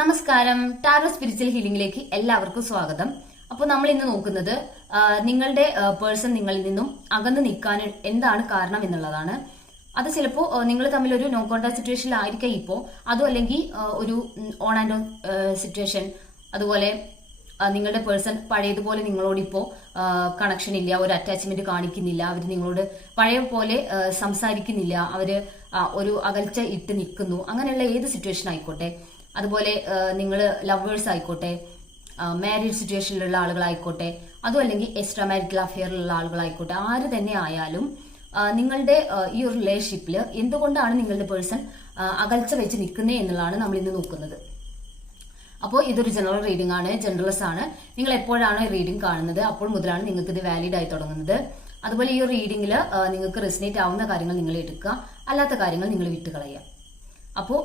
നമസ്കാരം. Tarot spiritual ഹീലിംഗിലേക്ക് എല്ലാവർക്കും സ്വാഗതം. അപ്പോൾ നമ്മൾ ഇന്ന് നോക്കുന്നത് നിങ്ങളുടെ പേഴ്സൺ നിങ്ങളിൽ നിന്നും അകന്നു നിൽക്കാൻ എന്താണ് കാരണം എന്നുള്ളതാണ്. അത് ചിലപ്പോൾ നിങ്ങൾ തമ്മിൽ ഒരു നോ കോണ്ടാക്ട് സിറ്റുവേഷനിലായിരിക്കാം ഇപ്പോൾ, അതും അല്ലെങ്കിൽ ഒരു ഓൺ ആൻഡ് ഓൺ സിറ്റുവേഷൻ. അതുപോലെ നിങ്ങളുടെ പേഴ്സൺ പഴയതുപോലെ നിങ്ങളോട് ഇപ്പോൾ കണക്ഷൻ ഇല്ല, ഒരു അറ്റാച്ച്മെന്റ് കാണിക്കുന്നില്ല, അവർ നിങ്ങളോട് പഴയ പോലെ സംസാരിക്കുന്നില്ല, അവര് ഒരു അകൽച്ച ഇട്ട് നിൽക്കുന്നു. അങ്ങനെയുള്ള ഏത് സിറ്റുവേഷൻ ആയിക്കോട്ടെ, അതുപോലെ നിങ്ങൾ ലവേഴ്സ് ആയിക്കോട്ടെ, മാരീഡ് സിറ്റുവേഷനിലുള്ള ആളുകളായിക്കോട്ടെ, അതും അല്ലെങ്കിൽ എക്സ്ട്രാ മാരിറ്റൽ അഫെയറിലുള്ള ആളുകളായിക്കോട്ടെ, ആര് തന്നെ ആയാലും നിങ്ങളുടെ ഈ ഒരു റിലേഷൻഷിപ്പിൽ എന്തുകൊണ്ടാണ് നിങ്ങളുടെ പേഴ്സൺ അകൽച്ച വെച്ച് നിൽക്കുന്നത് എന്നുള്ളതാണ് നമ്മൾ ഇന്ന് നോക്കുന്നത്. അപ്പോൾ ഇതൊരു ജനറൽ റീഡിംഗ് ആണ്, ജനറൽസ് ആണ്. നിങ്ങൾ എപ്പോഴാണോ ഈ റീഡിംഗ് കാണുന്നത് അപ്പോൾ മുതലാണ് നിങ്ങൾക്ക് ഇത് വാലിഡ് ആയി തുടങ്ങുന്നത്. അതുപോലെ ഈ ഒരു റീഡിംഗിൽ നിങ്ങൾക്ക് റെസിനേറ്റ് ആവുന്ന കാര്യങ്ങൾ നിങ്ങൾ എടുക്കുക, അല്ലാത്ത കാര്യങ്ങൾ നിങ്ങൾ വിട്ടുകളയുക. അപ്പോൾ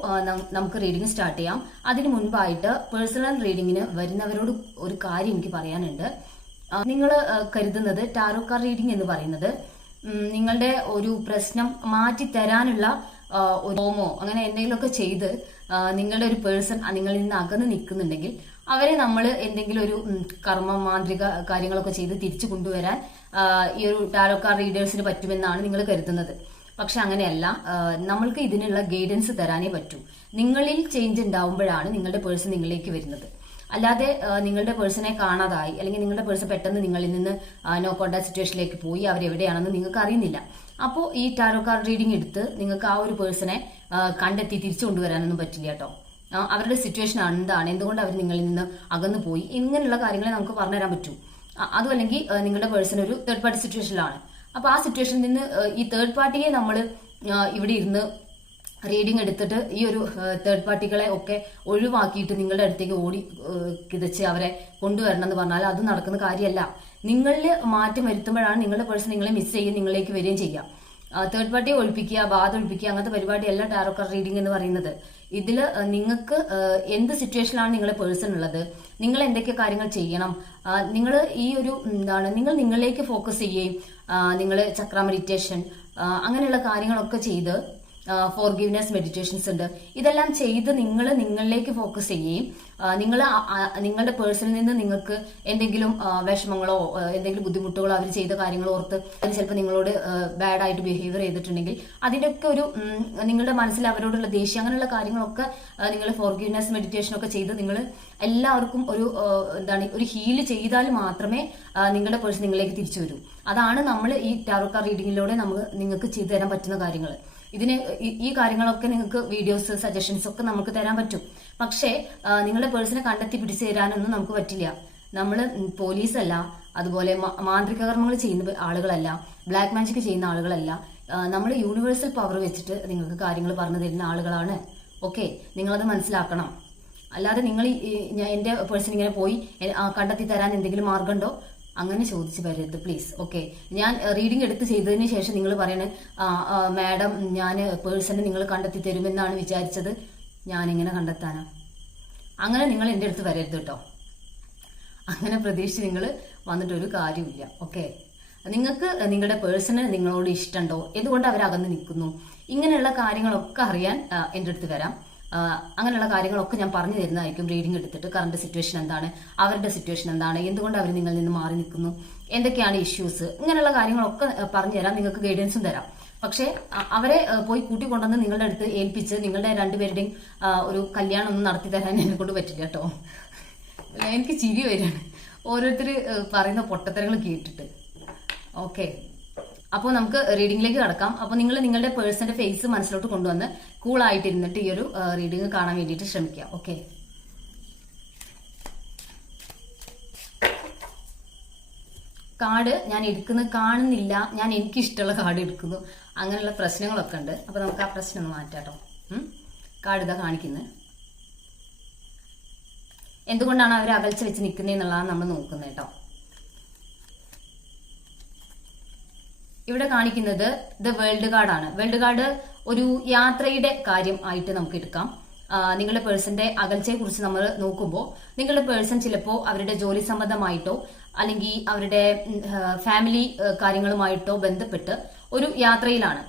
നമുക്ക് റീഡിംഗ് സ്റ്റാർട്ട് ചെയ്യാം. അതിനു മുൻപായിട്ട് പേഴ്സണൽ റീഡിങ്ങിന് വരുന്നവരോട് ഒരു കാര്യം എനിക്ക് പറയാനുണ്ട്. നിങ്ങൾ കരുതുന്നത് ടാരോ കാർഡ് റീഡിംഗ് എന്ന് പറയുന്നത് നിങ്ങളുടെ ഒരു പ്രശ്നം മാറ്റി തരാനുള്ള ഒരു ഹോമോ അങ്ങനെ എന്തെങ്കിലുമൊക്കെ ചെയ്ത് നിങ്ങളുടെ ഒരു പേഴ്സൺ നിങ്ങളിൽ നിന്ന് അകന്ന് നിൽക്കുന്നുണ്ടെങ്കിൽ അവരെ നമ്മൾ എന്തെങ്കിലും ഒരു കർമ്മ മാന്ത്രിക കാര്യങ്ങളൊക്കെ ചെയ്ത് തിരിച്ചു കൊണ്ടുവരാൻ ഈ ഒരു ടാരോ കാർഡ് റീഡേഴ്സിന് പറ്റുമെന്നാണ് നിങ്ങൾ കരുതുന്നത്. പക്ഷെ അങ്ങനെയല്ല, നമ്മൾക്ക് ഇതിനുള്ള ഗൈഡൻസ് തരാനേ പറ്റൂ. നിങ്ങളിൽ ചേഞ്ച് ഉണ്ടാവുമ്പോഴാണ് നിങ്ങളുടെ പേഴ്സൺ നിങ്ങളിലേക്ക് വരുന്നത്. അല്ലാതെ നിങ്ങളുടെ പേഴ്സണെ കാണാതായി അല്ലെങ്കിൽ നിങ്ങളുടെ പേഴ്സൺ പെട്ടെന്ന് നിങ്ങളിൽ നിന്ന് നോ കോണ്ടാക്ട് സിറ്റുവേഷനിലേക്ക് പോയി അവരെവിടെയാണെന്ന് നിങ്ങൾക്ക് അറിയുന്നില്ല. അപ്പോൾ ഈ ടാരോ കാർഡ് റീഡിംഗ് എടുത്ത് നിങ്ങൾക്ക് ആ ഒരു പേഴ്സണെ കണ്ടെത്തി തിരിച്ചു കൊണ്ടുവരാനൊന്നും പറ്റില്ല കേട്ടോ. അവരുടെ സിറ്റുവേഷൻ എന്താണ്, എന്തുകൊണ്ട് അവർ നിങ്ങളിൽ നിന്ന് അകന്നു പോയി, ഇങ്ങനെയുള്ള കാര്യങ്ങളെ നമുക്ക് പറഞ്ഞുതരാൻ പറ്റൂ. അതും അല്ലെങ്കിൽ നിങ്ങളുടെ പേഴ്സൺ ഒരു തേർഡ് പാർട്ടി സിറ്റുവേഷനിലാണ്. അപ്പൊ ആ സിറ്റുവേഷനിൽ നിന്ന് ഈ തേർഡ് പാർട്ടിയെ നമ്മൾ ഇവിടെ ഇരുന്ന് റീഡിംഗ് എടുത്തിട്ട് ഈ ഒരു തേർഡ് പാർട്ടികളെ ഒക്കെ ഒഴിവാക്കിയിട്ട് നിങ്ങളുടെ അടുത്തേക്ക് ഓടി കിതച്ച് അവരെ കൊണ്ടുവരണം എന്ന് പറഞ്ഞാൽ അത് നടക്കുന്ന കാര്യമല്ല. നിങ്ങളിൽ മാറ്റം വരുത്തുമ്പോഴാണ് നിങ്ങളുടെ പേഴ്സൺ നിങ്ങളെ മിസ് ചെയ്യും, നിങ്ങളിലേക്ക് വരികയും ചെയ്യാം. തേർഡ് പാർട്ടിയെ ഒഴിപ്പിക്കുക, ബാധ ഒഴിപ്പിക്കുക, അങ്ങനത്തെ പരിപാടിയല്ല ടാരോ കാർഡ് റീഡിംഗ് എന്ന് പറയുന്നത്. ഇതിൽ നിങ്ങൾക്ക് എന്ത് സിറ്റുവേഷനിലാണ് നിങ്ങളുടെ പേഴ്സൺ ഉള്ളത്, നിങ്ങൾ എന്തൊക്കെ കാര്യങ്ങൾ ചെയ്യണം, നിങ്ങൾ ഈ ഒരു നിങ്ങൾ നിങ്ങളിലേക്ക് ഫോക്കസ് ചെയ്യുകയും നിങ്ങൾ ചക്ര മെഡിറ്റേഷൻ അങ്ങനെയുള്ള കാര്യങ്ങളൊക്കെ ചെയ്ത് ഫോർഗിവ്നെസ് മെഡിറ്റേഷൻസ് ഉണ്ട്, ഇതെല്ലാം ചെയ്ത് നിങ്ങൾ നിങ്ങളിലേക്ക് ഫോക്കസ് ചെയ്യുകയും നിങ്ങൾ നിങ്ങളുടെ പേഴ്സണിൽ നിന്ന് നിങ്ങൾക്ക് എന്തെങ്കിലും വിഷമങ്ങളോ എന്തെങ്കിലും ബുദ്ധിമുട്ടുകളോ അവർ ചെയ്ത കാര്യങ്ങളോ ഓർത്ത് അവർ ചിലപ്പോൾ നിങ്ങളോട് ബാഡായിട്ട് ബിഹേവിയർ ചെയ്തിട്ടുണ്ടെങ്കിൽ അതിനൊക്കെ ഒരു നിങ്ങളുടെ മനസ്സിൽ അവരോടുള്ള ദേഷ്യം അങ്ങനെയുള്ള കാര്യങ്ങളൊക്കെ നിങ്ങൾ ഫോർഗിവ്നെസ് മെഡിറ്റേഷൻ ഒക്കെ ചെയ്ത് നിങ്ങൾ എല്ലാവർക്കും ഒരു ഒരു ഹീല് ചെയ്താൽ മാത്രമേ നിങ്ങളുടെ പേഴ്സൺ നിങ്ങളിലേക്ക് തിരിച്ചു വരൂ. അതാണ് നമ്മൾ ഈ ടാരോ കാർഡ് റീഡിങ്ങിലൂടെ നിങ്ങൾക്ക് ചെയ്തു തരാൻ പറ്റുന്ന കാര്യങ്ങൾ. ഈ കാര്യങ്ങളൊക്കെ നിങ്ങൾക്ക് വീഡിയോസ് സജഷൻസ് ഒക്കെ നമുക്ക് തരാൻ പറ്റും. പക്ഷേ നിങ്ങളുടെ പേഴ്സണെ കണ്ടെത്തി പിടിച്ചു തരാനൊന്നും നമുക്ക് പറ്റില്ല. നമ്മൾ പോലീസല്ല, അതുപോലെ മാന്ത്രിക കർമ്മങ്ങൾ ചെയ്യുന്ന ആളുകളല്ല, ബ്ലാക്ക് മാജിക് ചെയ്യുന്ന ആളുകളല്ല. നമ്മൾ യൂണിവേഴ്സൽ പവർ വെച്ചിട്ട് നിങ്ങൾക്ക് കാര്യങ്ങൾ പറഞ്ഞു തരുന്ന ആളുകളാണ്. ഓക്കെ, നിങ്ങളത് മനസ്സിലാക്കണം. അല്ലാതെ നിങ്ങൾ എന്റെ പേഴ്സൺ ഇങ്ങനെ പോയി കണ്ടെത്തി തരാൻ എന്തെങ്കിലും മാർഗമുണ്ടോ അങ്ങനെ ചോദിച്ചു വരരുത് പ്ലീസ്. ഓക്കെ, ഞാൻ റീഡിംഗ് എടുത്ത് ചെയ്തതിന് ശേഷം നിങ്ങൾ പറയണേ മാഡം ഞാൻ പേഴ്സണെ നിങ്ങൾ കണ്ടെത്തി തരുമെന്നാണ് വിചാരിച്ചത്, ഞാനെങ്ങനെ കണ്ടെത്താനാ? അങ്ങനെ നിങ്ങൾ എൻ്റെ അടുത്ത് വരരുത് കേട്ടോ. അങ്ങനെ പ്രതീക്ഷിച്ച് നിങ്ങൾ വന്നിട്ടൊരു കാര്യമില്ല. ഓക്കെ, നിങ്ങൾക്ക് നിങ്ങളുടെ പേഴ്സണ് നിങ്ങളോട് ഇഷ്ടമുണ്ടോ, എന്തുകൊണ്ട് അവർ അകന്ന് നിൽക്കുന്നു, ഇങ്ങനെയുള്ള കാര്യങ്ങളൊക്കെ അറിയാൻ എൻ്റെ അടുത്ത് വരാം. അങ്ങനെയുള്ള കാര്യങ്ങളൊക്കെ ഞാൻ പറഞ്ഞു തരുന്നതായിരിക്കും. റീഡിംഗ് എടുത്തിട്ട് കറണ്ട് സിറ്റുവേഷൻ എന്താണ്, അവരുടെ സിറ്റുവേഷൻ എന്താണ്, എന്തുകൊണ്ട് അവർ നിങ്ങളിൽ നിന്ന് മാറി നിൽക്കുന്നു, എന്തൊക്കെയാണ് ഇഷ്യൂസ്, ഇങ്ങനെയുള്ള കാര്യങ്ങളൊക്കെ പറഞ്ഞു തരാം, നിങ്ങൾക്ക് ഗൈഡൻസും തരാം. പക്ഷെ അവരെ പോയി കൂട്ടിക്കൊണ്ടുവന്ന് നിങ്ങളുടെ അടുത്ത് ഏൽപ്പിച്ച് നിങ്ങളുടെ രണ്ടുപേരുടെയും ഒരു കല്യാണം ഒന്നും നടത്തി തരാൻ എന്നെ കൊണ്ട് പറ്റില്ല കേട്ടോ. എനിക്ക് ചിരി വരികയാണ് ഓരോരുത്തർ പറയുന്ന പൊട്ടത്തരങ്ങൾ കേട്ടിട്ട്. ഓക്കെ, അപ്പോൾ നമുക്ക് റീഡിംഗിലേക്ക് കടക്കാം. അപ്പോൾ നിങ്ങൾ നിങ്ങളുടെ പേഴ്സന്റെ ഫേസ് മനസ്സിലോട്ട് കൊണ്ടുവന്ന് കൂളായിട്ടിരുന്നിട്ട് ഈ ഒരു റീഡിംഗ് കാണാൻ വേണ്ടിയിട്ട് ശ്രമിക്കുക. ഓക്കെ, കാർഡ് ഞാൻ എടുക്കുന്നത് കാണുന്നില്ല, ഞാൻ എനിക്കിഷ്ടമുള്ള കാർഡ് എടുക്കുന്നു, അങ്ങനെയുള്ള പ്രശ്നങ്ങളൊക്കെ ഉണ്ട്. അപ്പൊ നമുക്ക് ആ പ്രശ്നം മാറ്റാട്ടോ. കാർഡ് ഇതാ കാണിക്കുന്നത്. എന്തുകൊണ്ടാണ് അവർ അകൽച്ച വെച്ച് നിൽക്കുന്നത് എന്നുള്ളതാണ് നമ്മൾ നോക്കുന്നത് കേട്ടോ. ഇവിടെ കാണിക്കുന്നത് ദ വേൾഡ് കാർഡാണ്. വേൾഡ് കാർഡ് ഒരു യാത്രയുടെ കാര്യം ആയിട്ട് നമുക്ക് എടുക്കാം. നിങ്ങളുടെ പേഴ്സന്റെ അകൽച്ചയെ കുറിച്ച് നമ്മൾ നോക്കുമ്പോൾ നിങ്ങളുടെ പേഴ്സൺ ചിലപ്പോൾ അവരുടെ ജോലി സംബന്ധമായിട്ടോ അല്ലെങ്കിൽ അവരുടെ ഫാമിലി കാര്യങ്ങളുമായിട്ടോ ബന്ധപ്പെട്ട് ഒരു യാത്രയിലാണ്,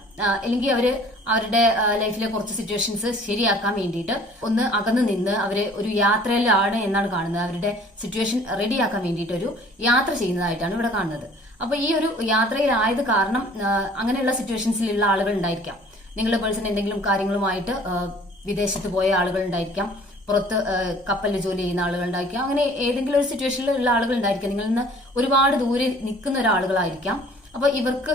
അല്ലെങ്കിൽ അവരുടെ ലൈഫിലെ കുറച്ച് സിറ്റുവേഷൻസ് ശരിയാക്കാൻ വേണ്ടിയിട്ട് ഒന്ന് അകന്നു നിന്ന് അവര് ഒരു യാത്രയിലാണ് എന്നാണ് കാണുന്നത്. അവരുടെ സിറ്റുവേഷൻ റെഡിയാക്കാൻ വേണ്ടിയിട്ട് ഒരു യാത്ര ചെയ്യുന്നതായിട്ടാണ് ഇവിടെ കാണുന്നത്. അപ്പൊ ഈ ഒരു യാത്രയിലായത് കാരണം അങ്ങനെയുള്ള സിറ്റുവേഷൻസിലുള്ള ആളുകൾ ഉണ്ടായിരിക്കാം. നിങ്ങളുടെ പേഴ്സൺ എന്തെങ്കിലും കാര്യങ്ങളുമായിട്ട് വിദേശത്ത് പോയ ആളുകൾ ഉണ്ടായിരിക്കാം, പുറത്ത് കപ്പലിൽ ജോലി ചെയ്യുന്ന ആളുകൾ ഉണ്ടായിരിക്കാം, അങ്ങനെ ഏതെങ്കിലും ഒരു സിറ്റുവേഷനിലുള്ള ആളുകൾ ഉണ്ടായിരിക്കാം. നിങ്ങളിൽ നിന്ന് ഒരുപാട് ദൂരെ നിൽക്കുന്ന ഒരാളുകളായിരിക്കാം. അപ്പൊ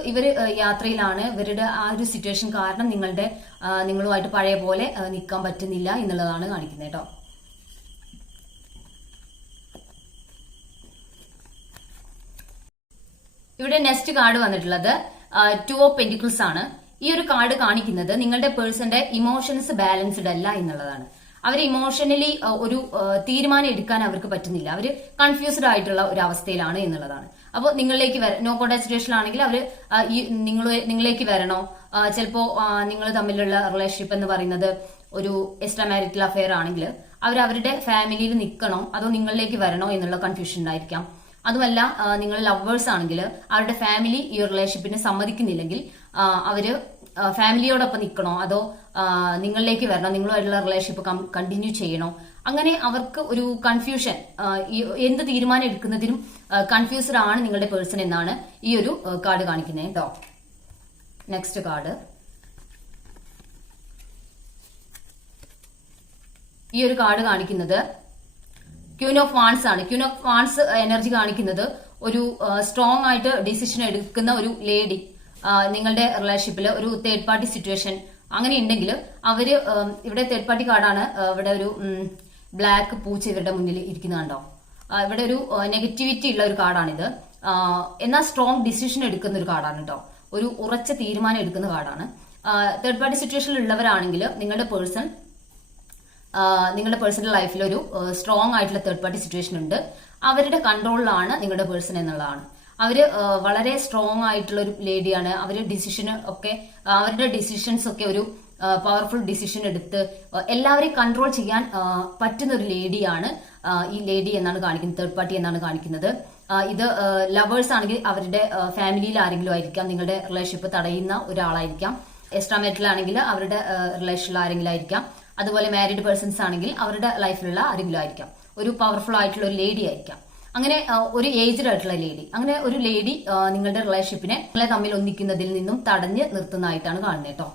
ഇവര് യാത്രയിലാണ്. ഇവരുടെ ആ ഒരു സിറ്റുവേഷൻ കാരണം നിങ്ങളുമായിട്ട് പഴയ പോലെ നിൽക്കാൻ പറ്റുന്നില്ല എന്നുള്ളതാണ് കാണിക്കുന്നത് കേട്ടോ. ഇവിടെ നെക്സ്റ്റ് കാർഡ് വന്നിട്ടുള്ളത് 2 ഓഫ് പെന്റിക്കിൾസ് ആണ്. ഈ ഒരു കാർഡ് കാണിക്കുന്നത് നിങ്ങളുടെ പേഴ്സന്റെ ഇമോഷൻസ് ബാലൻസ്ഡ് അല്ല എന്നുള്ളതാണ്. അവർ ഇമോഷണലി ഒരു തീരുമാനം എടുക്കാൻ അവർക്ക് പറ്റുന്നില്ല. അവര് കൺഫ്യൂസ്ഡ് ആയിട്ടുള്ള ഒരു അവസ്ഥയിലാണ് എന്നുള്ളതാണ്. അപ്പോൾ നിങ്ങളിലേക്ക് നോ കോണ്ടാക്ട് സിറ്റുവേഷൻ ആണെങ്കിൽ അവര് നിങ്ങളിലേക്ക് വരണോ, ചിലപ്പോ നിങ്ങൾ തമ്മിലുള്ള റിലേഷൻഷിപ്പ് എന്ന് പറയുന്നത് ഒരു എക്സ്ട്രാ മാരിറ്റൽ അഫെയർ ആണെങ്കിൽ അവരുടെ ഫാമിലിയിൽ നിൽക്കണോ അതോ നിങ്ങളിലേക്ക് വരണോ എന്നുള്ള കൺഫ്യൂഷൻ ഉണ്ടായിരിക്കാം. അതുമല്ല, നിങ്ങൾ ലവേഴ്സ് ആണെങ്കിൽ അവരുടെ ഫാമിലി ഈ റിലേഷൻഷിപ്പിനെ സമ്മതിക്കുന്നില്ലെങ്കിൽ അവര് ഫാമിലിയോടൊപ്പം നിൽക്കണോ അതോ നിങ്ങളിലേക്ക് വരണോ, നിങ്ങളുമായിട്ടുള്ള റിലേഷൻഷിപ്പ് കണ്ടിന്യൂ ചെയ്യണോ, അങ്ങനെ അവർക്ക് ഒരു കൺഫ്യൂഷൻ, എന്ത് തീരുമാനം എടുക്കുന്നതിനും കൺഫ്യൂസ്ഡ് ആണ് നിങ്ങളുടെ പേഴ്സൺ എന്നാണ് ഈ ഒരു കാർഡ് കാണിക്കുന്നത് കേട്ടോ. നെക്സ്റ്റ് കാർഡ്, ഈ ഒരു കാർഡ് കാണിക്കുന്നത് ക്യൂൻ ഓഫ് വാൺസ് ആണ്. ക്യൂൻ ഓഫ് വാൺസ് എനർജി കാണിക്കുന്നത് ഒരു സ്ട്രോങ് ആയിട്ട് ഡിസിഷൻ എടുക്കുന്ന ഒരു ലേഡി നിങ്ങളുടെ റിലേഷൻഷിപ്പിൽ ഒരു തേർഡ് പാർട്ടി സിറ്റുവേഷൻ അങ്ങനെ ഉണ്ടെങ്കിൽ അവര് ഇവിടെ തേർഡ് പാർട്ടി കാർഡാണ്. ഇവിടെ ഒരു ബ്ലാക്ക് പൂച്ച ഇവരുടെ മുന്നിൽ ഇരിക്കുന്നുണ്ടോ. ഇവിടെ ഒരു നെഗറ്റിവിറ്റി ഉള്ള ഒരു കാർഡാണിത്. എന്നാൽ സ്ട്രോങ് ഡിസിഷൻ എടുക്കുന്ന ഒരു കാർഡാണ് കേട്ടോ. ഒരു ഉറച്ച തീരുമാനം എടുക്കുന്ന കാർഡാണ്. തേർഡ് പാർട്ടി സിറ്റുവേഷനിൽ ഉള്ളവരാണെങ്കിൽ നിങ്ങളുടെ പേഴ്സണൽ ലൈഫിൽ ഒരു സ്ട്രോങ് ആയിട്ടുള്ള തേർഡ് പാർട്ടി സിറ്റുവേഷൻ ഉണ്ട്. അവരുടെ കൺട്രോളിലാണ് നിങ്ങളുടെ പേഴ്സൺ എന്നുള്ളതാണ്. അവര് വളരെ സ്ട്രോങ് ആയിട്ടുള്ള ഒരു ലേഡിയാണ്. അവരുടെ ഡിസിഷൻസ് ഒക്കെ ഒരു പവർഫുൾ ഡിസിഷൻ എടുത്ത് എല്ലാവരെയും കൺട്രോൾ ചെയ്യാൻ പറ്റുന്ന ഒരു ലേഡിയാണ് ഈ ലേഡി എന്നാണ് കാണിക്കുന്നത്, തേർഡ് പാർട്ടി എന്നാണ് കാണിക്കുന്നത്. ഇത് ലവേഴ്സ് ആണെങ്കിൽ അവരുടെ ഫാമിലിയിൽ ആരെങ്കിലും ആയിരിക്കാം, നിങ്ങളുടെ റിലേഷൻഷിപ്പ് തടയുന്ന ഒരാളായിരിക്കാം. എക്സ്ട്രാ മാരിറ്റൽ ആണെങ്കിൽ അവരുടെ റിലേഷനിൽ ആരെങ്കിലും ആയിരിക്കാം. അതുപോലെ മാരീഡ് പേഴ്സൺസ് ആണെങ്കിൽ അവരുടെ ലൈഫിലുള്ള ആരെങ്കിലും ആയിരിക്കാം. ഒരു പവർഫുൾ ആയിട്ടുള്ള ഒരു ലേഡി ആയിരിക്കാം. അങ്ങനെ ഒരു ഏജ്ഡ് ആയിട്ടുള്ള ലേഡി, അങ്ങനെ ഒരു ലേഡി നിങ്ങളുടെ റിലേഷൻഷിപ്പിനെ നിങ്ങളെ തമ്മിൽ ഒന്നിക്കുന്നതിൽ നിന്നും തടഞ്ഞ് നിർത്തുന്നതായിട്ടാണ് കാണുന്നത് കേട്ടോ.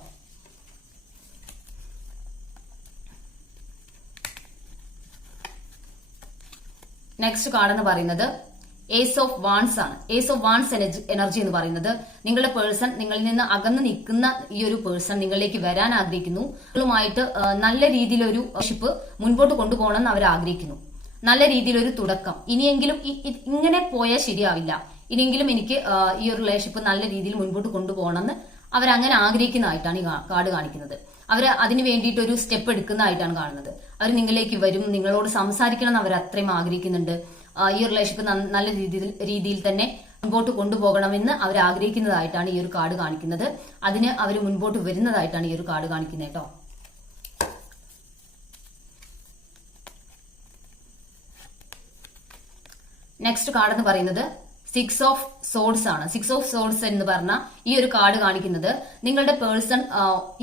നെക്സ്റ്റ് കാർഡ് എന്ന് പറയുന്നത് ഏസ് ഓഫ് വാൺസ് ആണ്. ഏസ് ഓഫ് വാൺസ് എനർജി എന്ന് പറയുന്നത് നിങ്ങളുടെ പേഴ്സൺ, നിങ്ങളിൽ നിന്ന് അകന്നു നിൽക്കുന്ന ഈ ഒരു പേഴ്സൺ നിങ്ങളിലേക്ക് വരാൻ ആഗ്രഹിക്കുന്നു. നിങ്ങളുമായിട്ട് നല്ല രീതിയിലൊരു ഷിപ്പ് മുൻപോട്ട് കൊണ്ടുപോകണം എന്ന് അവർ ആഗ്രഹിക്കുന്നു. നല്ല രീതിയിലൊരു തുടക്കം. ഇനിയെങ്കിലും ഇങ്ങനെ പോയാൽ ശരിയാവില്ല, ഇനിയെങ്കിലും എനിക്ക് ഈ ഒരു റിലേഷൻഷിപ്പ് നല്ല രീതിയിൽ മുൻപോട്ട് കൊണ്ടുപോകണമെന്ന് അവരങ്ങനെ ആഗ്രഹിക്കുന്നതായിട്ടാണ് ഈ കാർഡ് കാണിക്കുന്നത്. അവർ അതിന് വേണ്ടിയിട്ട് ഒരു സ്റ്റെപ്പ് എടുക്കുന്നതായിട്ടാണ് കാണുന്നത്. അവർ നിങ്ങളിലേക്ക് വരും, നിങ്ങളോട് സംസാരിക്കണം എന്ന് അവർ അത്രയും ആഗ്രഹിക്കുന്നുണ്ട്. ഈ ഒരു റിലേഷൻഷിപ്പ് നല്ല രീതിയിൽ തന്നെ മുൻപോട്ട് കൊണ്ടുപോകണമെന്ന് അവർ ആഗ്രഹിക്കുന്നതായിട്ടാണ് ഈ ഒരു കാർഡ് കാണിക്കുന്നത്. അതിന് അവർ മുൻപോട്ട് വരുന്നതായിട്ടാണ് ഈ ഒരു കാർഡ് കാണിക്കുന്നത് കേട്ടോ. നെക്സ്റ്റ് കാർഡ് എന്ന് പറയുന്നത് 6 ഓഫ് സോഡ്സ് ആണ്. 6 ഓഫ് സോഡ്സ് എന്ന് പറഞ്ഞ ഈ ഒരു കാർഡ് കാണിക്കുന്നത് നിങ്ങളുടെ പേഴ്സൺ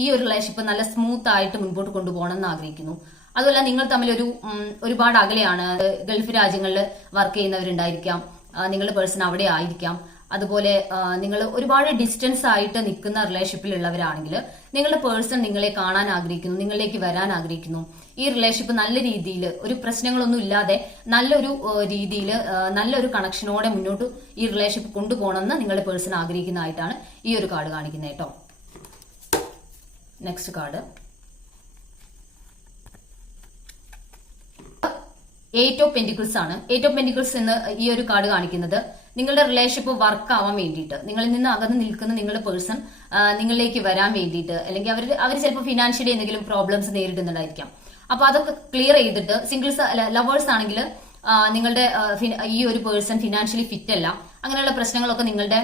ഈ ഒരു റിലേഷൻഷിപ്പ് നല്ല സ്മൂത്ത് ആയിട്ട് മുൻപോട്ട് കൊണ്ടുപോകണം എന്ന് ആഗ്രഹിക്കുന്നു. അതുമല്ല, നിങ്ങൾ തമ്മിൽ ഒരുപാട് അകലെയാണ്. ഗൾഫ് രാജ്യങ്ങളിൽ വർക്ക് ചെയ്യുന്നവരുണ്ടായിരിക്കാം, നിങ്ങളുടെ പേഴ്സൺ അവിടെ ആയിരിക്കാം. അതുപോലെ നിങ്ങൾ ഒരുപാട് ഡിസ്റ്റൻസ് ആയിട്ട് നിൽക്കുന്ന റിലേഷൻഷിപ്പിലുള്ളവരാണെങ്കിൽ നിങ്ങളുടെ പേഴ്സൺ നിങ്ങളെ കാണാൻ ആഗ്രഹിക്കുന്നു, നിങ്ങളിലേക്ക് വരാൻ ആഗ്രഹിക്കുന്നു. ഈ റിലേഷൻഷിപ്പ് നല്ല രീതിയിൽ ഒരു പ്രശ്നങ്ങളൊന്നും ഇല്ലാതെ നല്ലൊരു രീതിയിൽ നല്ലൊരു കണക്ഷനോടെ മുന്നോട്ട് ഈ റിലേഷൻഷിപ്പ് കൊണ്ടുപോകണമെന്ന് നിങ്ങളുടെ പേഴ്സൺ ആഗ്രഹിക്കുന്നതായിട്ടാണ് ഈ ഒരു കാർഡ് കാണിക്കുന്നത് കേട്ടോ. നെക്സ്റ്റ് കാർഡ് 8 ഓഫ് പെന്റിക്കിൾസ് ആണ്. 8 ഓഫ് പെന്റിക്കിൾസ് എന്ന് ഈ ഒരു കാർഡ് കാണിക്കുന്നത് നിങ്ങളുടെ റിലേഷൻഷിപ്പ് വർക്ക് ആവാൻ വേണ്ടിയിട്ട്, നിങ്ങളിൽ നിന്ന് അകന്ന് നിൽക്കുന്ന നിങ്ങളുടെ പേഴ്സൺ നിങ്ങളിലേക്ക് വരാൻ വേണ്ടിയിട്ട്, അല്ലെങ്കിൽ അവർ ചിലപ്പോൾ ഫിനാൻഷ്യലി എന്തെങ്കിലും പ്രോബ്ലംസ് നേരിടുന്നുണ്ടായിരിക്കാം. അപ്പൊ അതൊക്കെ ക്ലിയർ ചെയ്തിട്ട്, സിംഗിൾസ് ലവേഴ്സ് ആണെങ്കിൽ നിങ്ങളുടെ ഈ ഒരു പേഴ്സൺ ഫിനാൻഷ്യലി ഫിറ്റ് അല്ല, അങ്ങനെയുള്ള പ്രശ്നങ്ങളൊക്കെ നിങ്ങളുടെ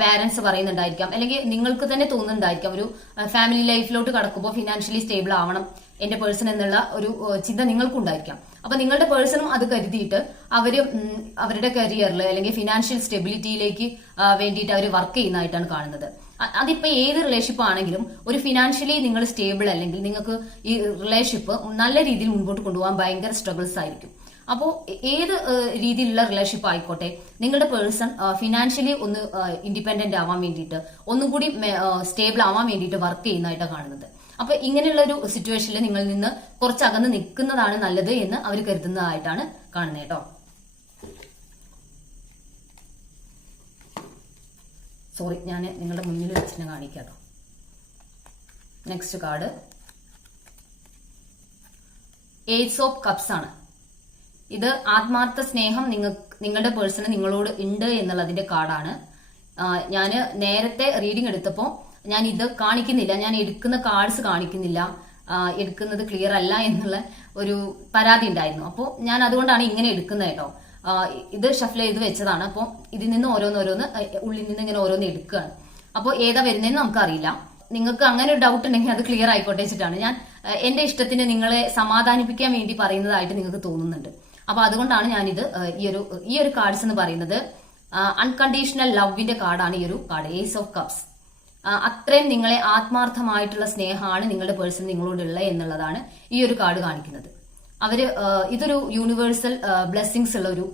പാരന്റ്സ് പറയുന്നുണ്ടായിരിക്കാം, അല്ലെങ്കിൽ നിങ്ങൾക്ക് തന്നെ തോന്നുന്നുണ്ടായിരിക്കാം ഒരു ഫാമിലി ലൈഫിലോട്ട് കടക്കുമ്പോൾ ഫിനാൻഷ്യലി സ്റ്റേബിൾ ആവണം എന്റെ പേഴ്സൺ എന്നുള്ള ഒരു ചിന്ത നിങ്ങൾക്കുണ്ടായിരിക്കാം. അപ്പൊ നിങ്ങളുടെ പേഴ്സണും അത് കരുതിയിട്ട് അവരുടെ കരിയറിൽ അല്ലെങ്കിൽ ഫിനാൻഷ്യൽ സ്റ്റെബിലിറ്റിയിലേക്ക് വേണ്ടിയിട്ട് അവർ വർക്ക് ചെയ്യുന്നതായിട്ടാണ് കാണുന്നത്. അതിപ്പോ ഏത് റിലേഷൻഷിപ്പ് ആണെങ്കിലും ഒരു ഫിനാൻഷ്യലി നിങ്ങൾ സ്റ്റേബിൾ അല്ലെങ്കിൽ നിങ്ങൾക്ക് ഈ റിലേഷൻഷിപ്പ് നല്ല രീതിയിൽ മുൻപോട്ട് കൊണ്ടുപോകാൻ ഭയങ്കര സ്ട്രഗിൾസ് ആയിരിക്കും. അപ്പോൾ ഏത് രീതിയിലുള്ള റിലേഷൻഷിപ്പ് ആയിക്കോട്ടെ, നിങ്ങളുടെ പേഴ്സൺ ഫിനാൻഷ്യലി ഒന്ന് ഇൻഡിപെൻഡന്റ് ആവാൻ വേണ്ടിയിട്ട്, ഒന്നും കൂടി സ്റ്റേബിൾ ആവാൻ വേണ്ടിയിട്ട് വർക്ക് ചെയ്യുന്നതായിട്ടാണ് കാണുന്നത്. അപ്പൊ ഇങ്ങനെയുള്ള ഒരു സിറ്റുവേഷനിൽ നിങ്ങളിൽ നിന്ന് കുറച്ച് അകന്ന് നിൽക്കുന്നതാണ് നല്ലത് എന്ന് അവർ കരുതുന്നതായിട്ടാണ് കാണുന്നത് കേട്ടോ. സോറി, ഞാൻ നിങ്ങളുടെ മുന്നിൽ വെച്ചിട്ട് കാണിക്കാം കേട്ടോ. Next card ace of cups ആണ്. ഇത് ആത്മാർത്ഥ സ്നേഹം നിങ്ങളുടെ പേഴ്സണ് നിങ്ങളോട് ഉണ്ട് എന്നുള്ളതിന്റെ കാർഡാണ്. ഞാൻ നേരത്തെ റീഡിംഗ് എടുത്തപ്പോ ഞാൻ ഇത് കാണിക്കുന്നില്ല, ഞാൻ എടുക്കുന്ന കാർഡ്സ് കാണിക്കുന്നില്ല, എടുക്കുന്നത് ക്ലിയർ അല്ല എന്നുള്ള ഒരു പരാതി ഉണ്ടായിരുന്നു. അപ്പോൾ ഞാൻ അതുകൊണ്ടാണ് ഇങ്ങനെ എടുക്കുന്നത് കേട്ടോ. ഇത് ഷഫിൽ ചെയ്ത് വെച്ചതാണ്. അപ്പോൾ ഇതിൽ നിന്ന് ഓരോന്നോരോന്ന് ഉള്ളിൽ നിന്ന് ഇങ്ങനെ ഓരോന്ന് എടുക്കുകയാണ്. അപ്പോൾ ഏതാ വരുന്നതെന്ന് നമുക്കറിയില്ല. നിങ്ങൾക്ക് അങ്ങനെ ഒരു ഡൗട്ട് ഉണ്ടെങ്കിൽ അത് ക്ലിയർ ആയിക്കോട്ടെ വെച്ചിട്ടാണ് ഞാൻ എന്റെ ഇഷ്ടത്തിന് നിങ്ങളെ സമാധാനിപ്പിക്കാൻ വേണ്ടി പറയുന്നതായിട്ട് നിങ്ങൾക്ക് തോന്നുന്നുണ്ട്. അപ്പൊ അതുകൊണ്ടാണ് ഞാനിത് ഈ ഒരു കാർഡ്സ് എന്ന് പറയുന്നത് അൺകണ്ടീഷണൽ ലവിന്റെ കാർഡാണ് ഈ ഒരു കാർഡ്, ഏസ് ഓഫ് കപ്സ്. അത്രയും നിങ്ങളെ ആത്മാർത്ഥമായിട്ടുള്ള സ്നേഹമാണ് നിങ്ങളുടെ പേഴ്സൺ നിങ്ങളോടുള്ള എന്നുള്ളതാണ് ഈ ഒരു കാർഡ് കാണിക്കുന്നത്. ഇതൊരു യൂണിവേഴ്സൽ ബ്ലെസ്സിങ്സ് ഉള്ള ഒരു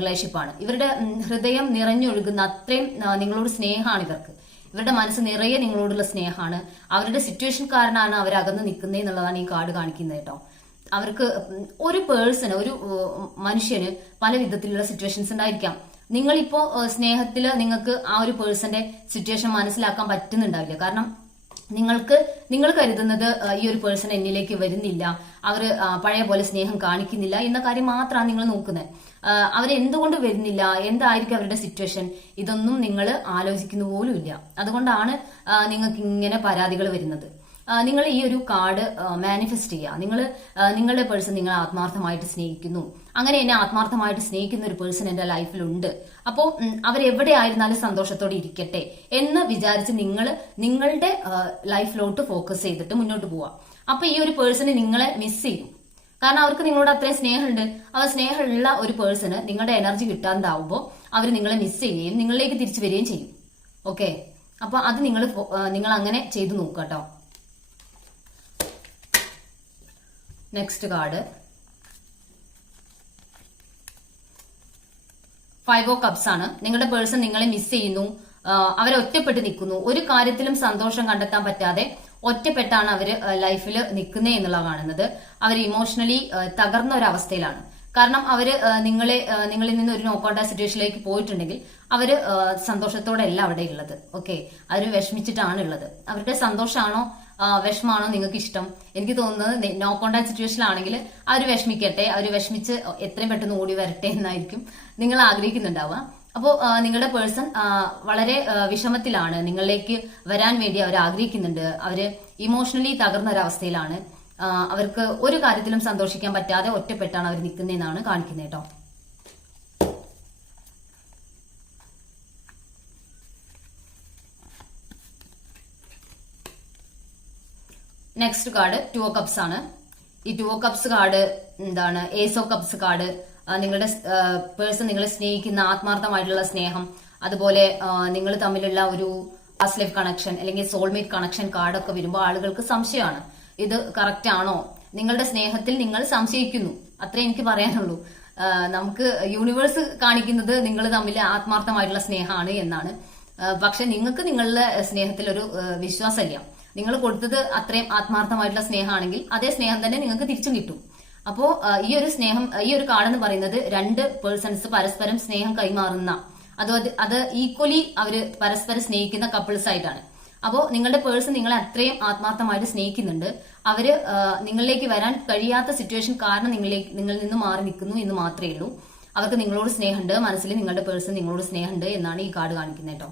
റിലേഷൻഷിപ്പാണ്. ഇവരുടെ ഹൃദയം നിറഞ്ഞൊഴുകുന്ന അത്രയും നിങ്ങളോട് സ്നേഹമാണ് ഇവർക്ക്. ഇവരുടെ മനസ്സ് നിറയെ നിങ്ങളോടുള്ള സ്നേഹമാണ്. അവരുടെ സിറ്റുവേഷൻ കാരണമാണ് അവർ അകന്ന് നിൽക്കുന്നത് എന്നുള്ളതാണ് ഈ കാർഡ് കാണിക്കുന്നത് കേട്ടോ. അവർക്ക് ഒരു പേഴ്സണ്, ഒരു മനുഷ്യന് പല വിധത്തിലുള്ള സിറ്റുവേഷൻസ് ഉണ്ടായിരിക്കാം. നിങ്ങളിപ്പോ സ്നേഹത്തില് നിങ്ങൾക്ക് ആ ഒരു പേഴ്സന്റെ സിറ്റുവേഷൻ മനസ്സിലാക്കാൻ പറ്റുന്നുണ്ടാവില്ല. കാരണം നിങ്ങൾ കരുതുന്നത് ഈ ഒരു പേഴ്സൺ എന്നിലേക്ക് വരുന്നില്ല, അവര് പഴയ പോലെ സ്നേഹം കാണിക്കുന്നില്ല എന്ന കാര്യം മാത്രമാണ് നിങ്ങൾ നോക്കുന്നത്. അവരെന്തുകൊണ്ട് വരുന്നില്ല, എന്തായിരിക്കും അവരുടെ സിറ്റുവേഷൻ, ഇതൊന്നും നിങ്ങൾ ആലോചിക്കുന്ന പോലും ഇല്ല. അതുകൊണ്ടാണ് നിങ്ങൾക്ക് ഇങ്ങനെ പരാതികൾ വരുന്നത്. നിങ്ങൾ ഈ ഒരു കാർഡ് മാനിഫെസ്റ്റ് ചെയ്യുക. നിങ്ങളുടെ പേഴ്സൺ നിങ്ങളെ ആത്മാർത്ഥമായിട്ട് സ്നേഹിക്കുന്നു, അങ്ങനെ എന്നെ ആത്മാർത്ഥമായിട്ട് സ്നേഹിക്കുന്ന ഒരു പേഴ്സൺ എന്റെ ലൈഫിലുണ്ട്. അപ്പോൾ അവരെവിടെ ആയിരുന്നാലും സന്തോഷത്തോടെ ഇരിക്കട്ടെ എന്ന് വിചാരിച്ച് നിങ്ങളുടെ ലൈഫിലോട്ട് ഫോക്കസ് ചെയ്തിട്ട് മുന്നോട്ട് പോവാം. അപ്പൊ ഈ ഒരു പേഴ്സണ് നിങ്ങളെ മിസ് ചെയ്യും. കാരണം അവർക്ക് നിങ്ങളോട് അത്രയും സ്നേഹമുണ്ട്. അവർ സ്നേഹമുള്ള ഒരു പേഴ്സണ് നിങ്ങളുടെ എനർജി കിട്ടാണ്ടാവുമ്പോൾ അവർ നിങ്ങളെ മിസ് ചെയ്യുകയും നിങ്ങളിലേക്ക് തിരിച്ചു വരികയും ചെയ്യും. ഓക്കെ, അപ്പൊ അത് നിങ്ങൾ അങ്ങനെ ചെയ്തു നോക്കുക കേട്ടോ. Next card five of cups ആണ്. നിങ്ങളുടെ പേഴ്സൺ നിങ്ങളെ മിസ് ചെയ്യുന്നു, അവരെ ഒറ്റപ്പെട്ട് നിൽക്കുന്നു. ഒരു കാര്യത്തിലും സന്തോഷം കണ്ടെത്താൻ പറ്റാതെ ഒറ്റപ്പെട്ടാണ് അവര് ലൈഫിൽ നിൽക്കുന്നത് എന്നുള്ളതാണ് കാണുന്നത്. അവർ ഇമോഷണലി തകർന്ന ഒരു അവസ്ഥയിലാണ്. കാരണം അവര് നിങ്ങളിൽ നിന്ന് ഒരു നോ കോൺടാക്ട് സിറ്റുവേഷനിലേക്ക് പോയിട്ടുണ്ടെങ്കിൽ അവര് സന്തോഷത്തോടെ അല്ല അവിടെ ഉള്ളത്. ഓക്കെ, അവര് വിഷമിച്ചിട്ടാണ് ഉള്ളത്. അവരുടെ സന്തോഷമാണോ വിഷമാണോ നിങ്ങൾക്ക് ഇഷ്ടം? എനിക്ക് തോന്നുന്നത് നോ കോൺടാക്ട് സിറ്റുവേഷനിലാണെങ്കിൽ അവര് വിഷമിക്കട്ടെ, അവര് വിഷമിച്ച് എത്രയും പെട്ടെന്ന് ഓടി വരട്ടെ എന്നായിരിക്കും നിങ്ങൾ ആഗ്രഹിക്കുന്നുണ്ടാവുക. അപ്പോൾ നിങ്ങളുടെ പേഴ്സൺ വളരെ വിഷമത്തിലാണ്, നിങ്ങളിലേക്ക് വരാൻ വേണ്ടി അവർ ആഗ്രഹിക്കുന്നുണ്ട്. അവര് ഇമോഷണലി തകർന്ന ഒരവസ്ഥയിലാണ്. അവർക്ക് ഒരു കാര്യത്തിലും സന്തോഷിക്കാൻ പറ്റാതെ ഒറ്റപ്പെട്ടാണ് അവർ നിൽക്കുന്നതെന്നാണ് കാണിക്കുന്നത് കേട്ടോ. Next card two of cups ആണ്. ഈ ടു ഓഫ് കപ്സ് കാർഡ് എന്താണ്? ഏസ് ഓഫ് കപ്സ് കാർഡ് നിങ്ങളുടെ പേഴ്സൺ നിങ്ങളെ സ്നേഹിക്കുന്ന ആത്മാർത്ഥമായിട്ടുള്ള സ്നേഹം, അതുപോലെ നിങ്ങൾ തമ്മിലുള്ള ഒരു പാസ്റ്റ് ലൈഫ് കണക്ഷൻ അല്ലെങ്കിൽ സോൾമേറ്റ് കണക്ഷൻ കാർഡൊക്കെ വരുമ്പോൾ ആളുകൾക്ക് സംശയമാണ്, ഇത് കറക്റ്റ് ആണോ? നിങ്ങളുടെ സ്നേഹത്തിൽ നിങ്ങൾ സംശയിക്കുന്നു, അത്രേ എനിക്ക് പറയാനുള്ളൂ. നമുക്ക് യൂണിവേഴ്സ് കാണിക്കുന്നത് നിങ്ങൾ തമ്മിൽ ആത്മാർത്ഥമായിട്ടുള്ള സ്നേഹമാണ് എന്നാണ്. പക്ഷെ നിങ്ങൾക്ക് നിങ്ങളുടെ സ്നേഹത്തിൽ ഒരു വിശ്വാസമില്ല. നിങ്ങൾ കൊടുത്തത് അത്രയും ആത്മാർത്ഥമായിട്ടുള്ള സ്നേഹമാണെങ്കിൽ അതേ സ്നേഹം തന്നെ നിങ്ങൾക്ക് തിരിച്ചും കിട്ടും. അപ്പോ ഈ ഒരു കാർഡ് എന്ന് പറയുന്നത് രണ്ട് പേഴ്സൺസ് പരസ്പരം സ്നേഹം കൈമാറുന്ന, അത് ഈക്വലി അവര് പരസ്പരം സ്നേഹിക്കുന്ന കപ്പിൾസ് ആയിട്ടാണ്. അപ്പോ നിങ്ങളുടെ പേഴ്സൺ നിങ്ങളെ അത്രയും ആത്മാർത്ഥമായിട്ട് സ്നേഹിക്കുന്നുണ്ട്. അവര് നിങ്ങളിലേക്ക് വരാൻ കഴിയാത്ത സിറ്റുവേഷൻ കാരണം നിങ്ങളിൽ നിന്ന് മാറി നിൽക്കുന്നു എന്ന് മാത്രമേ ഉള്ളൂ. അവർക്ക് നിങ്ങളോട് സ്നേഹമുണ്ട്, മനസ്സിൽ നിങ്ങളുടെ പേഴ്സൺ നിങ്ങളോട് സ്നേഹമുണ്ട് എന്നാണ് ഈ കാർഡ് കാണിക്കുന്നത് കേട്ടോ.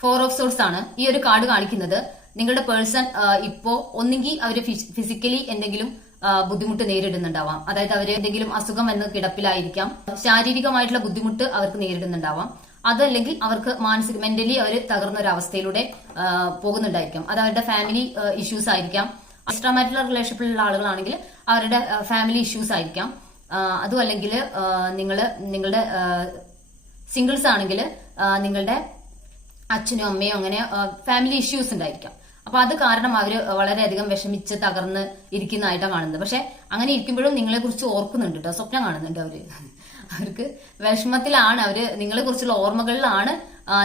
ഫോർ ഓഫ് സോർട്സ് ആണ് ഈ ഒരു കാർഡ് കാണിക്കുന്നത്. നിങ്ങളുടെ പേഴ്സൺ ഇപ്പോ ഒന്നുകിൽ അവര് ഫിസിക്കലി എന്തെങ്കിലും ബുദ്ധിമുട്ട് നേരിടുന്നുണ്ടാവാം. അതായത് അവര് എന്തെങ്കിലും അസുഖം എന്ന കിടപ്പിലായിരിക്കാം, ശാരീരികമായിട്ടുള്ള ബുദ്ധിമുട്ട് അവർക്ക് നേരിടുന്നുണ്ടാവാം. അതല്ലെങ്കിൽ അവർക്ക് മെന്റലി അവർ തകർന്ന ഒരു അവസ്ഥയിലൂടെ പോകുന്നുണ്ടായിരിക്കാം. അത് അവരുടെ ഫാമിലി ഇഷ്യൂസ് ആയിരിക്കാം, എക്സ്ട്രാ മാരിറ്റൽ റിലേഷൻഷിപ്പിലുള്ള ആളുകളാണെങ്കിൽ അവരുടെ ഫാമിലി ഇഷ്യൂസ് ആയിരിക്കാം. അതും അല്ലെങ്കിൽ നിങ്ങളുടെ സിംഗിൾസ് ആണെങ്കിൽ നിങ്ങളുടെ അച്ഛനും അമ്മയും അങ്ങനെ ഫാമിലി ഇഷ്യൂസ് ഉണ്ടായിരിക്കാം. അപ്പൊ അത് കാരണം അവര് വളരെയധികം വിഷമിച്ച് തകർന്ന് ഇരിക്കുന്നതായിട്ടാണ് കാണുന്നത്. പക്ഷെ അങ്ങനെ ഇരിക്കുമ്പോഴും നിങ്ങളെ കുറിച്ച് ഓർക്കുന്നുണ്ട് കേട്ടോ, സ്വപ്നം കാണുന്നുണ്ട് അവർക്ക് വിഷമത്തിലാണ് അവര്, നിങ്ങളെ കുറിച്ചുള്ള ഓർമ്മകളിലാണ്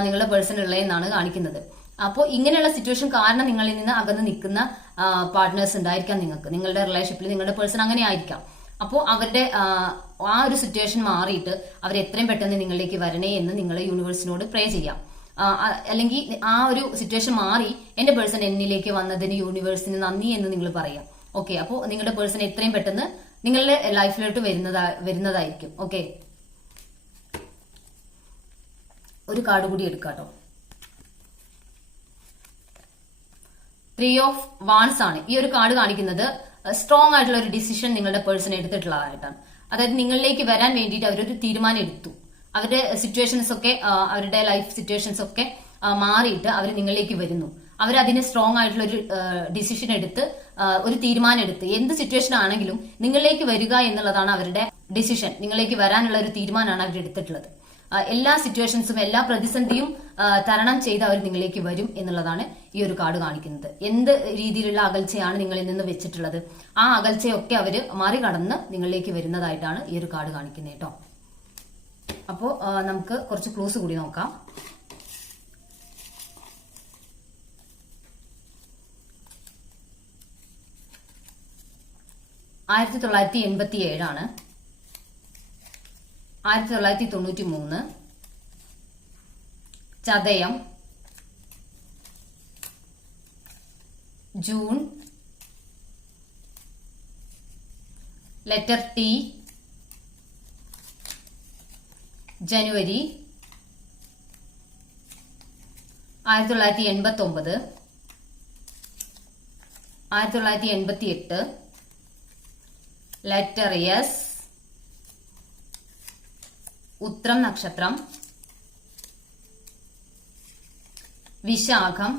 നിങ്ങളുടെ പേഴ്സൺ ഉള്ളതെന്നാണ് കാണിക്കുന്നത്. അപ്പോൾ ഇങ്ങനെയുള്ള സിറ്റുവേഷൻ കാരണം നിങ്ങളിൽ നിന്ന് അകന്ന് നിൽക്കുന്ന പാർട്ട്നേഴ്സ് ഉണ്ടായിരിക്കാം നിങ്ങൾക്ക്, നിങ്ങളുടെ റിലേഷൻഷിപ്പിൽ നിങ്ങളുടെ പേഴ്സൺ അങ്ങനെ ആയിരിക്കാം. അപ്പോൾ അവരുടെ ആ ഒരു സിറ്റുവേഷൻ മാറിയിട്ട് അവർ എത്രയും പെട്ടെന്ന് നിങ്ങളിലേക്ക് വരണേ എന്ന് നിങ്ങൾ യൂണിവേഴ്സിനോട് പ്രേ ചെയ്യാം. അല്ലെങ്കിൽ ആ ഒരു സിറ്റുവേഷൻ മാറി എന്റെ പേഴ്സൺ എന്നിലേക്ക് വന്നതിന് യൂണിവേഴ്സിന് നന്ദി എന്ന് നിങ്ങൾ പറയാം. ഓക്കെ, അപ്പോൾ നിങ്ങളുടെ പേഴ്സൺ എത്രയും പെട്ടെന്ന് നിങ്ങളുടെ ലൈഫിലോട്ട് വരുന്നതായിരിക്കും. ഓക്കെ, ഒരു കാർഡ് കൂടി എടുക്കാട്ടോ. 3 ഓഫ് വാൺസ് ആണ് ഈ ഒരു കാർഡ് കാണിക്കുന്നത്. സ്ട്രോങ് ആയിട്ടുള്ള ഒരു ഡിസിഷൻ നിങ്ങളുടെ പേഴ്സൺ എടുത്തിട്ടുള്ളതായിട്ടാണ്. അതായത് നിങ്ങളിലേക്ക് വരാൻ വേണ്ടിയിട്ട് അവരൊരു തീരുമാനം എടുത്തു. അവരുടെ സിറ്റുവേഷൻസ് ഒക്കെ, അവരുടെ ലൈഫ് സിറ്റുവേഷൻസ് ഒക്കെ മാറിയിട്ട് അവർ നിങ്ങളിലേക്ക് വരുന്നു. അവരതിന് സ്ട്രോങ് ആയിട്ടുള്ള ഒരു ഡിസിഷൻ എടുത്ത്, ഒരു തീരുമാനം എടുത്ത്, എന്ത് സിറ്റുവേഷൻ ആണെങ്കിലും നിങ്ങളിലേക്ക് വരിക എന്നുള്ളതാണ് അവരുടെ ഡിസിഷൻ. നിങ്ങളിലേക്ക് വരാനുള്ള ഒരു തീരുമാനമാണ് അവർ എടുത്തിട്ടുള്ളത്. എല്ലാ സിറ്റുവേഷൻസും, എല്ലാ പ്രതിസന്ധിയും തരണം ചെയ്ത് അവർ നിങ്ങളിലേക്ക് വരും എന്നുള്ളതാണ് ഈ ഒരു കാർഡ് കാണിക്കുന്നത്. എന്ത് രീതിയിലുള്ള അകൽച്ചയാണ് നിങ്ങളിൽ നിന്ന് വെച്ചിട്ടുള്ളത്, ആ അകൽച്ചയൊക്കെ അവര് മറികടന്ന് നിങ്ങളിലേക്ക് വരുന്നതായിട്ടാണ് ഈ ഒരു കാർഡ് കാണിക്കുന്നത് കേട്ടോ. അപ്പോ നമുക്ക് കുറച്ച് ക്ലൂസ് കൂടി നോക്കാം. ആണ് 1993 ചതയം ജൂൺ ലെറ്റർ ടി ജനുവരി 1989 1988 ലെറ്റർ എസ് ഉത്രം നക്ഷത്രം Vishakham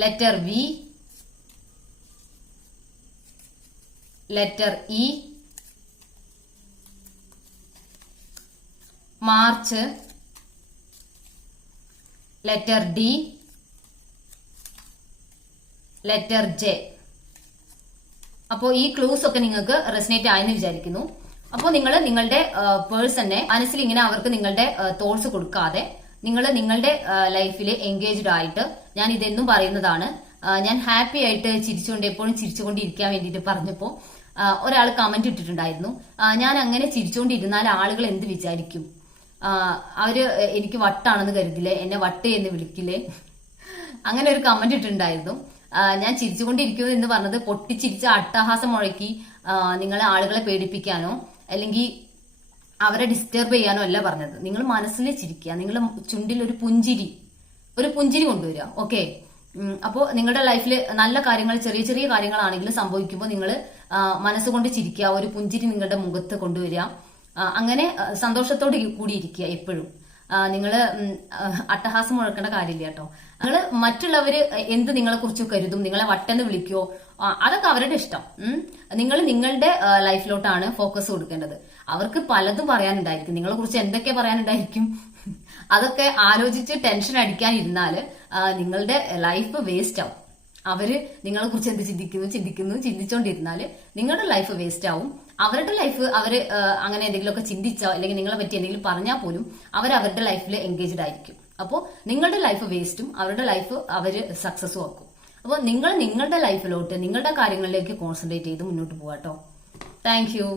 letter V letter E March letter D letter J. അപ്പോൾ ഈ ക്ലൂസ് ഒക്കെ നിങ്ങൾക്ക് റെസനേറ്റ് ആയെന്ന് വിചാരിക്കുന്നു. അപ്പോൾ നിങ്ങൾ നിങ്ങളുടെ പേഴ്സണെ മനസ്സിൽ ഇങ്ങനെ അവർക്ക് നിങ്ങളുടെ തോട്ട്സ് കൊടുക്കാതെ നിങ്ങൾ നിങ്ങളുടെ ലൈഫിൽ എൻഗേജ്ഡ് ആയിട്ട്, ഞാൻ ഇതെന്നും പറയുന്നതാണ്, ഞാൻ ഹാപ്പി ആയിട്ട് ചിരിച്ചുകൊണ്ട് എപ്പോഴും ചിരിച്ചുകൊണ്ടിരിക്കാൻ വേണ്ടിയിട്ട് പറഞ്ഞപ്പോൾ ഒരാൾ കമന്റ് ഇട്ടിട്ടുണ്ടായിരുന്നു, ഞാൻ അങ്ങനെ ചിരിച്ചുകൊണ്ടിരുന്നാൽ ആളുകൾ എന്ത് വിചാരിക്കും, അവര് എനിക്ക് വട്ടാണെന്ന് കരുതില്ലേ, എന്നെ വട്ട് എന്ന് വിളിക്കില്ലേ, അങ്ങനെ ഒരു കമന്റ് ഇട്ടിട്ടുണ്ടായിരുന്നു. ഞാൻ ചിരിച്ചുകൊണ്ടിരിക്കുന്നു എന്ന് പറഞ്ഞത് പൊട്ടിച്ചിരിച്ച അട്ടഹാസം മുഴക്കി നിങ്ങളെ ആളുകളെ പേടിപ്പിക്കാനോ അല്ലെങ്കിൽ അവരെ ഡിസ്റ്റർബ് ചെയ്യാനോ അല്ല പറഞ്ഞത്. നിങ്ങൾ മനസ്സിൽ ചിരിക്കുക, നിങ്ങൾ ചുണ്ടിൽ ഒരു പുഞ്ചിരി കൊണ്ടുവരിക. ഓക്കെ, അപ്പോ നിങ്ങളുടെ ലൈഫിൽ നല്ല കാര്യങ്ങൾ, ചെറിയ ചെറിയ കാര്യങ്ങളാണെങ്കിലും സംഭവിക്കുമ്പോൾ നിങ്ങൾ മനസ്സുകൊണ്ട് ചിരിക്കുക, ഒരു പുഞ്ചിരി നിങ്ങളുടെ മുഖത്ത് കൊണ്ടുവരിക. അങ്ങനെ സന്തോഷത്തോട് കൂടി ഇരിക്കുക എപ്പോഴും. നിങ്ങള് അട്ടഹാസം മുഴക്കേണ്ട കാര്യമില്ല കേട്ടോ. നിങ്ങൾ മറ്റുള്ളവര് എന്ത് നിങ്ങളെ കുറിച്ച് കരുതും, നിങ്ങളെ വട്ടെന്ന് വിളിക്കോ, അതൊക്കെ അവരുടെ ഇഷ്ടം. നിങ്ങൾ നിങ്ങളുടെ ലൈഫിലോട്ടാണ് ഫോക്കസ് കൊടുക്കേണ്ടത്. അവർക്ക് പലതും പറയാനുണ്ടായിരിക്കും, നിങ്ങളെ കുറിച്ച് എന്തൊക്കെ പറയാനുണ്ടായിരിക്കും, അതൊക്കെ ആലോചിച്ച് ടെൻഷൻ അടിക്കാനിരുന്നാല് നിങ്ങളുടെ ലൈഫ് വേസ്റ്റ് ആവും. അവര് നിങ്ങളെ കുറിച്ച് എന്ത് ചിന്തിച്ചോണ്ടിരുന്നാല് നിങ്ങളുടെ ലൈഫ് വേസ്റ്റ് ആവും. അവരുടെ ലൈഫ് അവര് അങ്ങനെ എന്തെങ്കിലുമൊക്കെ ചിന്തിച്ചോ അല്ലെങ്കിൽ നിങ്ങളെ പറ്റി എന്തെങ്കിലും പറഞ്ഞാൽ പോലും അവരുടെ ലൈഫിൽ എൻഗേജ്ഡ് ആയിരിക്കും. അപ്പോൾ നിങ്ങളുടെ ലൈഫ് വേസ്റ്റും അവരുടെ ലൈഫ് അവര് സക്സസ്സും ആക്കും. അപ്പോൾ നിങ്ങൾ നിങ്ങളുടെ ലൈഫിലോട്ട്, നിങ്ങളുടെ കാര്യങ്ങളിലേക്ക് കോൺസെൻട്രേറ്റ് ചെയ്ത് മുന്നോട്ട് പോകാട്ടോ. Thank you.